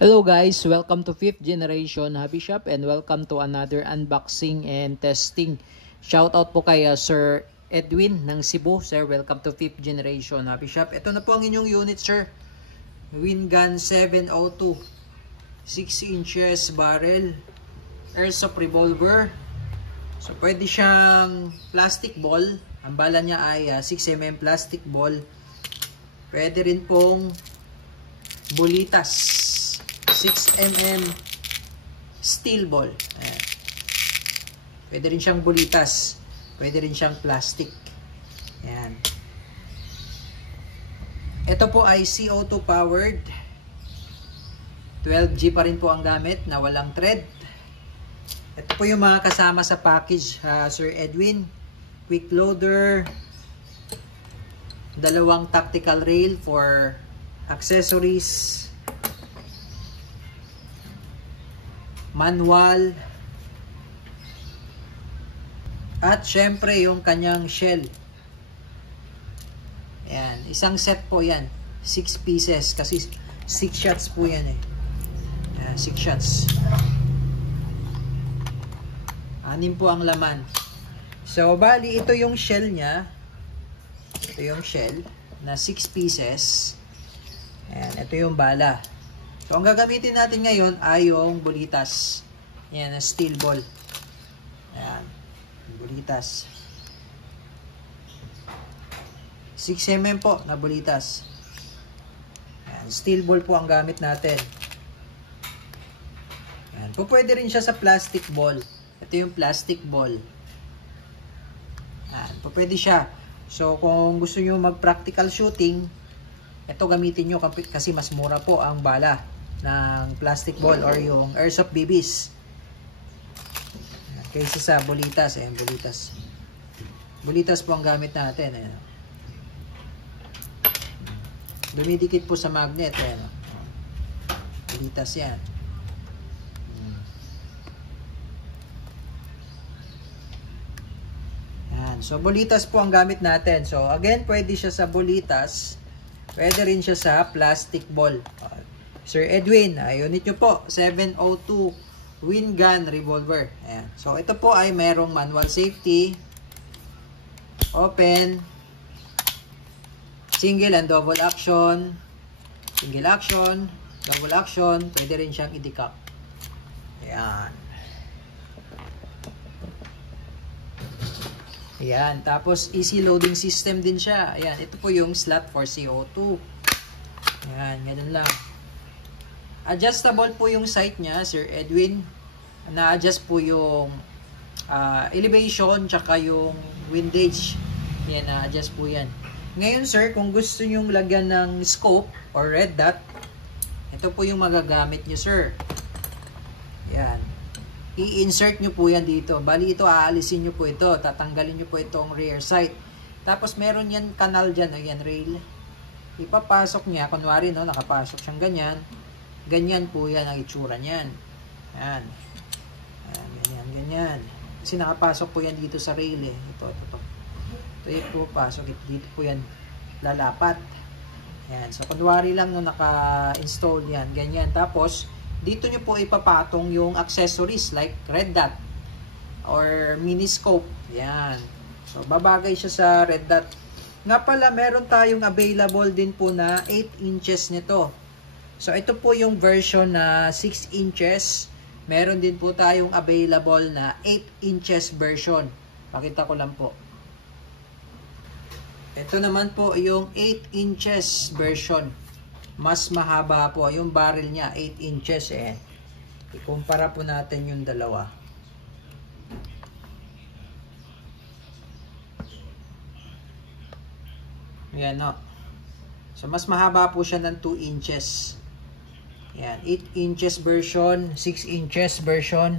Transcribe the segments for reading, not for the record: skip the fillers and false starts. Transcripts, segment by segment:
Hello guys, welcome to 5th generation Hobby Shop and welcome to another unboxing and testing. Shoutout po kay Sir Edwin ng Cebu. Sir, welcome to 5th generation Hobby Shop. Ito na po ang inyong unit, sir. Wingun 702, 6 inches barrel, airsoft revolver. So pwede siyang plastic ball. Ang bala niya ay 6mm plastic ball. Pwede rin pong bulitas, 6mm steel ball. Ayan. Pwede rin siyang bulitas. Pwede rin siyang plastic. Ayan. Ito po ay CO2 powered. 12G pa rin po ang gamit na walang thread. Ito po yung mga kasama sa package, Sir Edwin. Quick loader. Dalawang tactical rail for accessories. Manual, at syempre yung kanyang shell. Ayan, isang set po yan, 6 pieces kasi 6 shots po yan eh. Ayan, 6 shots, 6 po ang laman. So bali ito yung shell nya, ito yung shell na 6 pieces. Ayan, ito yung bala. So, ang gagamitin natin ngayon ay yung bulitas. Yan, na steel ball. Ayan, bulitas. 6mm po na bulitas. Ayan, steel ball po ang gamit natin. Ayan, pwede rin siya sa plastic ball. Ito yung plastic ball. Ayan, pwede siya. So, kung gusto nyo mag-practical shooting, ito gamitin nyo kasi mas mura po ang bala ng plastic ball or yung airsoft BBs kaysa sa bulitas. Ayan, bulitas. Bulitas po ang gamit natin. Ayan. Dumidikit po sa magnet. Ayan. Bulitas yan. Ayan. So, bulitas po ang gamit natin. So, again, pwede siya sa bulitas. Pwede rin siya sa plastic ball. Sir Edwin, unit nyo po, 702 Wingun revolver. Ayan. So, ito po ay merong manual safety, open, single and double action, single action, double action, pwede rin siyang i-decock. Ayan. Ayan. Tapos, easy loading system din siya. Ayan. Ito po yung slot for CO2. Ayan. Ganun lang. Adjustable po yung sight niya, Sir Edwin. Na-adjust po yung elevation tsaka yung windage. Yan, na-adjust po yan. Ngayon, sir, kung gusto nyong lagyan ng scope or red dot, ito po yung magagamit nyo, sir. Yan. I-insert nyo po yan dito. Bali ito, aalisin nyo po ito. Tatanggalin nyo po itong rear sight. Tapos, meron yan kanal dyan. Ayan, rail. Ipapasok niya. Kunwari, no, nakapasok siyang ganyan. Ganyan po yan ang itsura niyan. Yan. Yan, ganyan, ganyan. Kasi nakapasok po yan dito sa rail eh. Ito. Ito po, pasok. Dito po yan lalapat. Yan. So, kunwari lang no, naka-install yan. Ganyan. Tapos, dito nyo po ipapatong yung accessories like red dot or mini scope. Yan. So, babagay siya sa red dot. Nga pala, meron tayong available din po na 8 inches nito. So, ito po yung version na 6 inches. Meron din po tayong available na 8 inches version. Pakita ko lang po. Ito naman po yung 8 inches version. Mas mahaba po. Yung barrel niya, 8 inches eh. Ikumpara po natin yung dalawa. Ayan no. So, mas mahaba po siya ng 2 inches. Yan, 8 inches version, 6 inches version.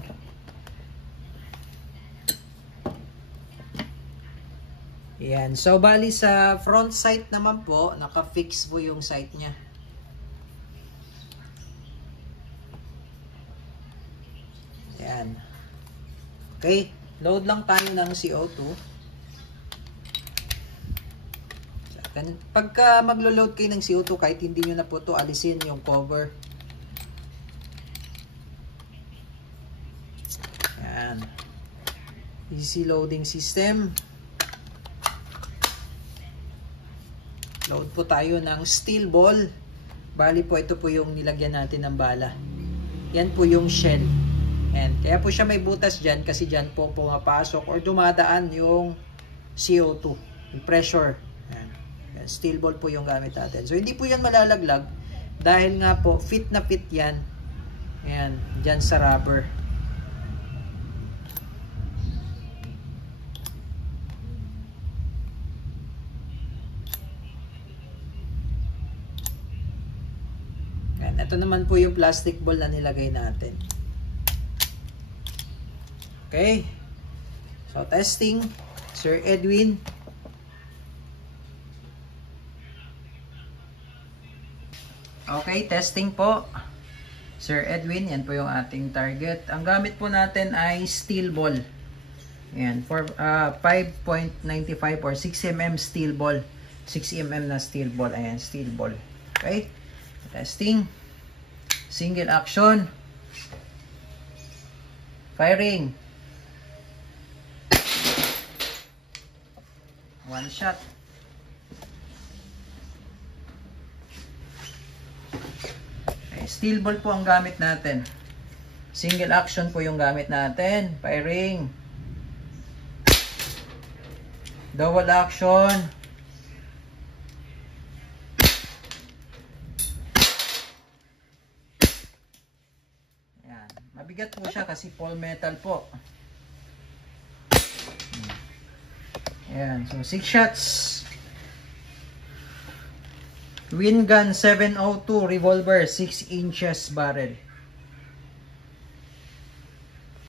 Yan, so bali sa front sight naman po, naka-fix po yung sight niya. Yan. Okay, load lang tayo ng CO2. Pagka maglo-load kayo ng CO2, kahit hindi nyo na po ito alisin yung cover. Yan. Easy loading system. Load po tayo ng steel ball. Bali po, ito po yung nilagyan natin ng bala. Yan po yung shell. And kaya po siya may butas dyan kasi dyan po pumapasok or dumadaan yung CO2, yung pressure. Yan. Yan, steel ball po yung gamit natin. So hindi po yan malalaglag dahil nga po fit na fit yan. Yan, dyan sa rubber. Yan, ito naman po yung plastic ball na nilagay natin. Okay. So, testing. Sir Edwin. Okay, testing po. Sir Edwin, yan po yung ating target. Ang gamit po natin ay steel ball. Yan, for 5.95 or 6mm steel ball. 6mm na steel ball. Ayan, steel ball. Okay. Testing. Single action. Firing. One shot. Okay, steel ball po ang gamit natin. Single action po yung gamit natin. Firing. Double action. Ayan. Mabigat po siya kasi full metal po. Ayan, so 6 shots. Twin gun 702 revolver, 6 inches barrel.